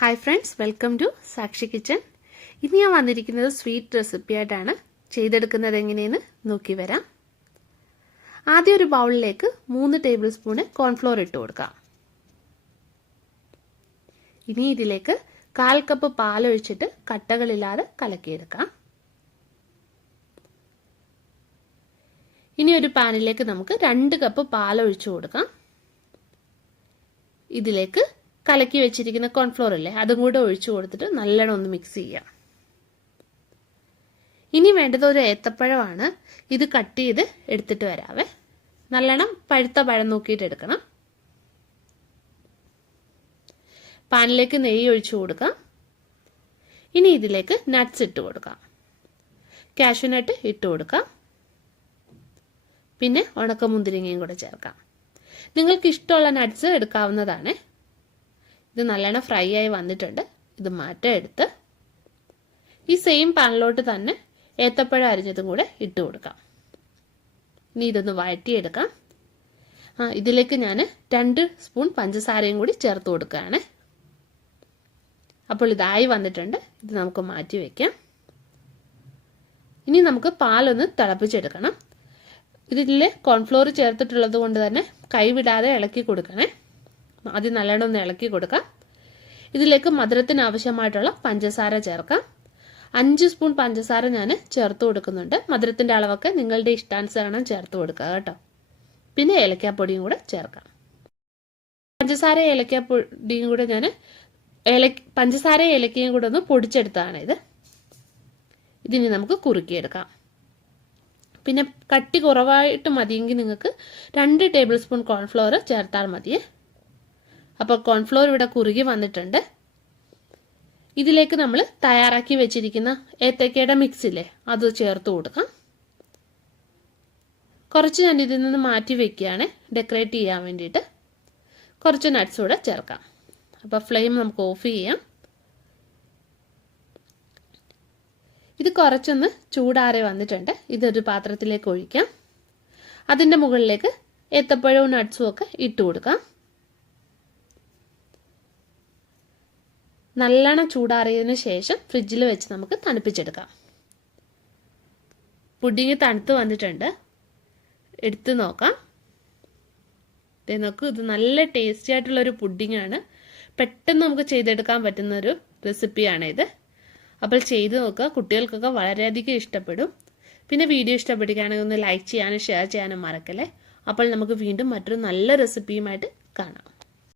Hi friends, welcome to സാക്ഷി kitchen. ഇന്ന് ഞാൻ വന്നിരിക്കുന്നത് സ്വീറ്റ് റെസിപ്പി ആയിട്ടാണ്. ചെയ്തെടുക്കുന്നത് എങ്ങനെയെന്ന് നോക്കി വരാം. ആദ്യം ഒരു ബൗളിലേക്ക് 3 ടേബിൾ സ്പൂൺ കോൺഫ്ലോർ ഇട്ട് കൊടുക്കാം. ഇനി ഇതിലേക്ക് 1/4 കപ്പ് പാലൊഴിച്ചിട്ട് കട്ടകളില്ലാതെ കലക്കിയെടുക്കാം. ഇനി ഒരു പാനിലേക്ക് നമുക്ക് 2 കപ്പ് പാലൊഴിച്ചു കൊടുക്കാം. ഇതിലേക്ക് കലക്കി വെച്ചിരിക്കുന്ന കോൺഫ്ലോർ ഇല്ലേ, അതും കൂടെ ഒഴിച്ചു കൊടുത്തിട്ട് നല്ലോണം ഒന്ന് മിക്സ് ചെയ്യാം. ഇനി വേണ്ടത് ഒരു ഏത്തപ്പഴമാണ്. ഇത് കട്ട് ചെയ്ത് എടുത്തിട്ട് വരാവേ. നല്ലോണം പഴുത്ത പഴം നോക്കിയിട്ട് എടുക്കണം. പാനിലേക്ക് നെയ്യ് ഒഴിച്ചു കൊടുക്കാം. ഇനി ഇതിലേക്ക് നട്ട്സ് ഇട്ട് കൊടുക്കാം. കാഷ്യൂനട്ട് ഇട്ട് കൊടുക്കാം. പിന്നെ ഉണക്കമുന്തിരിങ്ങയും കൂടെ ചേർക്കാം. നിങ്ങൾക്ക് ഇഷ്ടമുള്ള നട്ട്സ് എടുക്കാവുന്നതാണ്. ഇത് നല്ലോണം ഫ്രൈ ആയി വന്നിട്ടുണ്ട്. ഇത് മാറ്റം എടുത്ത് ഈ സെയിം പാനിലോട്ട് തന്നെ ഏത്തപ്പഴം അരിഞ്ഞതും കൂടെ ഇട്ട് കൊടുക്കാം. ഇനി ഇതൊന്ന് വഴറ്റിയെടുക്കാം. ഇതിലേക്ക് ഞാൻ 2 സ്പൂൺ പഞ്ചസാരയും കൂടി ചേർത്ത് കൊടുക്കുകയാണ്. അപ്പോൾ ഇതായി വന്നിട്ടുണ്ട്. ഇത് നമുക്ക് മാറ്റി വയ്ക്കാം. ഇനി നമുക്ക് പാലൊന്ന് തിളപ്പിച്ചെടുക്കണം. ഇതിൽ കോൺഫ്ലോർ ചേർത്തിട്ടുള്ളത് കൊണ്ട് തന്നെ കൈവിടാതെ ഇളക്കി കൊടുക്കണേ. ആദ്യം നല്ലോണം ഒന്ന് ഇളക്കി കൊടുക്കാം. ഇതിലേക്ക് മധുരത്തിന് ആവശ്യമായിട്ടുള്ള പഞ്ചസാര ചേർക്കാം. 5 സ്പൂൺ പഞ്ചസാര ഞാൻ ചേർത്ത് കൊടുക്കുന്നുണ്ട്. മധുരത്തിൻ്റെ അളവൊക്കെ നിങ്ങളുടെ ഇഷ്ടാനുസരണം ചേർത്ത് കൊടുക്കുക കേട്ടോ. പിന്നെ ഏലക്കാപ്പൊടിയും കൂടെ ചേർക്കാം. പഞ്ചസാര ഏലക്കാപ്പൊടിയും കൂടെ ഞാൻ പഞ്ചസാര ഏലക്കയും കൂടെ ഒന്ന് പൊടിച്ചെടുത്താണ് ഇത്. ഇതിനി നമുക്ക് കുറുക്കിയെടുക്കാം. പിന്നെ കട്ടി കുറവായിട്ട് മതിയെങ്കിൽ നിങ്ങൾക്ക് 2 ടേബിൾ സ്പൂൺ കോൺഫ്ലോർ ചേർത്താൽ മതിയേ. അപ്പോൾ കോൺഫ്ലോർ ഇവിടെ കുറുകി വന്നിട്ടുണ്ട്. ഇതിലേക്ക് നമ്മൾ തയ്യാറാക്കി വെച്ചിരിക്കുന്ന ഏത്തക്കയുടെ മിക്സ് ഇല്ലേ, അത് ചേർത്ത് കൊടുക്കാം. കുറച്ച് ഞാൻ ഇതിൽ നിന്ന് മാറ്റി വെക്കുകയാണ് ഡെക്കറേറ്റ് ചെയ്യാൻ വേണ്ടിയിട്ട്. കുറച്ച് നട്ട്സ് കൂടെ ചേർക്കാം. അപ്പോൾ ഫ്ലെയിം നമുക്ക് ഓഫ് ചെയ്യാം. ഇത് കുറച്ചൊന്ന് ചൂടാറി വന്നിട്ടുണ്ട്. ഇതൊരു പാത്രത്തിലേക്ക് ഒഴിക്കാം. അതിൻ്റെ മുകളിലേക്ക് ഏത്തപ്പഴവും നട്ട്സും ഒക്കെ ഇട്ട് കൊടുക്കാം. നല്ലോണം ചൂടാറിയതിന് ശേഷം ഫ്രിഡ്ജിൽ വെച്ച് നമുക്ക് തണുപ്പിച്ചെടുക്കാം. പുഡിങ് തണുത്ത് വന്നിട്ടുണ്ട്. എടുത്ത് നോക്കാം. നോക്കൂ, ഇത് നല്ല ടേസ്റ്റി ആയിട്ടുള്ളൊരു പുഡിങ്ങാണ്. പെട്ടെന്ന് നമുക്ക് ചെയ്തെടുക്കാൻ പറ്റുന്നൊരു റെസിപ്പിയാണ് ഇത്. അപ്പോൾ ചെയ്ത് നോക്കുക. കുട്ടികൾക്കൊക്കെ വളരെയധികം ഇഷ്ടപ്പെടും. പിന്നെ വീഡിയോ ഇഷ്ടപ്പെടുകയാണെങ്കിൽ ഒന്ന് ലൈക്ക് ചെയ്യാനും ഷെയർ ചെയ്യാനും മറക്കല്ലേ. അപ്പോൾ നമുക്ക് വീണ്ടും മറ്റൊരു നല്ല റെസിപ്പിയുമായിട്ട് കാണാം.